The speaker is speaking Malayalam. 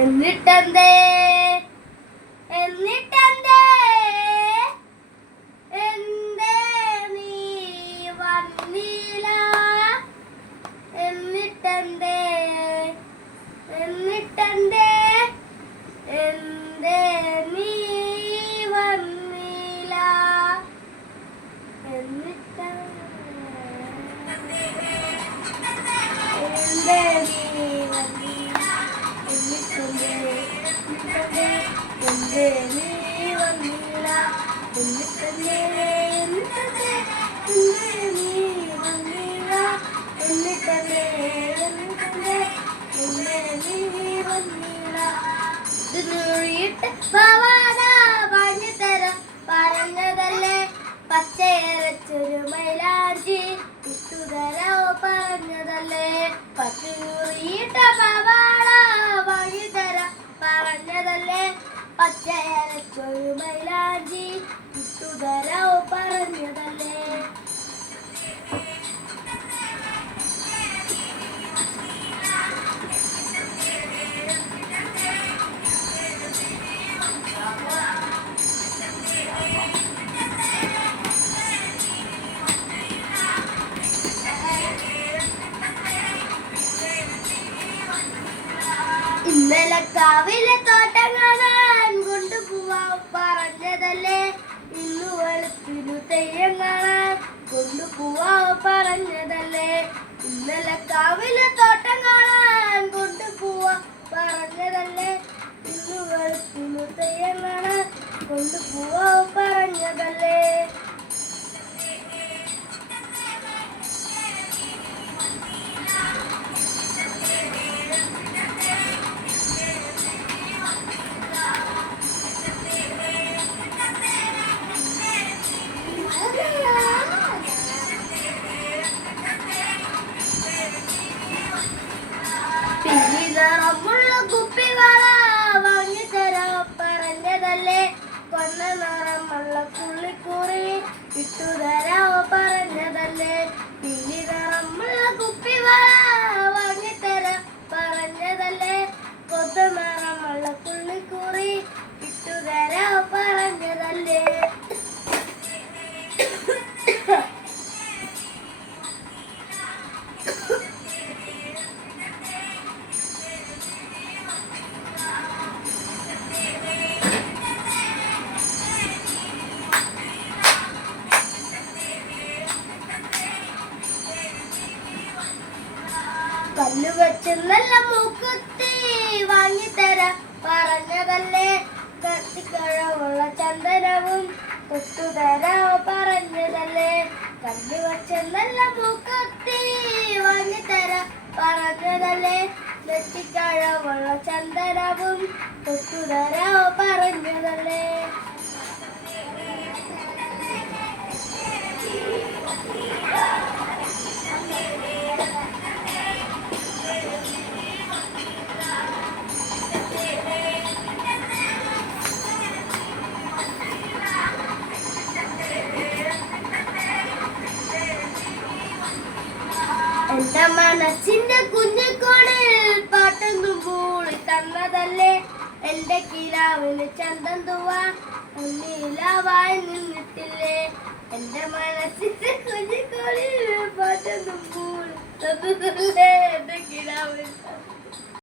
എന്നിട്ടെന്തേ എന്നിട്ടെന്തേ എന്തേ നീ വന്നില്ല എന്നിട്ടെന്തേ എന്നിട്ടെന്തേ എന്തേ നീ വന്നില്ല എന്തേ നീ വന്നില്ല എന്തേ നീ വന്നില്ല എന്നിട്ടെന്തേ എന്നിട്ടെന്തേ എന്തേ നീ വന്നില്ല എന്നിട്ടെന്തേ എന്നിട്ടെന്തേ എന്തേ നീ വന്നില്ല ഇത് ഭവാന പറഞ്ഞുതരാം പറഞ്ഞതല്ലേ പച്ചയരച്ചൊരു മൈലാഞ്ചി ഇട്ടുതരോ പറഞ്ഞതല്ലേ പച്ചയൂറിയിട്ട ഭവാന പറഞ്ഞുതരാം പറഞ്ഞതല്ലേ പച്ചയരച്ചൊരു മൈലാഞ്ചി ഇട്ടുതരോ പറഞ്ഞതല്ലേ ഇന്നലെ കാവിലെ തോട്ടം കാണാൻ കൊണ്ടുപോവാൻ പറഞ്ഞതല്ലേ ഇന്നു വെളുപ്പിനു തെയ്യം കാണാൻ കൊണ്ടുപോവാൻ പറഞ്ഞതല്ലേ ഇന്നലെ കാവിലെ തോട്ടം കാണാൻ കൊണ്ടുപോവാൻ പറഞ്ഞതല്ലേ ഇന്നു വെളുപ്പിനു തെയ്യം കാണാൻ കൊണ്ടുപോവാൻ പറഞ്ഞതല്ലേ നിറമുള്ള കുപ്പികള വാങ്ങിത്തരാം പറഞ്ഞതല്ലേ കൊന്ന നിറമുള്ള പുള്ളിക്കുറി ഇട്ടുതരാ പറഞ്ഞതല്ലേ പിലി നിറമുള്ള കുപ്പികള വാങ്ങിത്തരാം പറഞ്ഞതല്ലേ കൊന്ന നിറമുള്ള പുള്ളിക്കുറി ഇട്ടുതരാ പറഞ്ഞതല്ലേ കല്ല് വെച്ച് നല്ല മൂക്കുത്തി വാങ്ങിത്തരാം പറഞ്ഞതല്ലേ കത്തിക്കഴവുള്ള ചന്ദനവും തൊട്ടുതരാ പറഞ്ഞതല്ലേ കല്ല് വെച്ച് നല്ല മൂക്കുത്തി വാങ്ങിത്തരാം പറഞ്ഞതല്ലേ നെറ്റിക്കഴവുള്ള ചന്ദനവും തൊട്ടുതരാ പറഞ്ഞതല്ലേ എന്റെ മനസ്സിന്റെ കുഞ്ഞിക്കോണിൽ പാട്ടൊന്നും പൂളി തന്നതല്ലേ എന്റെ കിരാവിന് ചന്തം തുവാൻ നീലാവായി നിന്നിട്ടില്ലേ എന്റെ മനസ്സിന്റെ കുഞ്ഞിക്കോണിൽ പാട്ടൊന്നും പൂളി തന്നതല്ലേ എന്റെ കിരാവിന്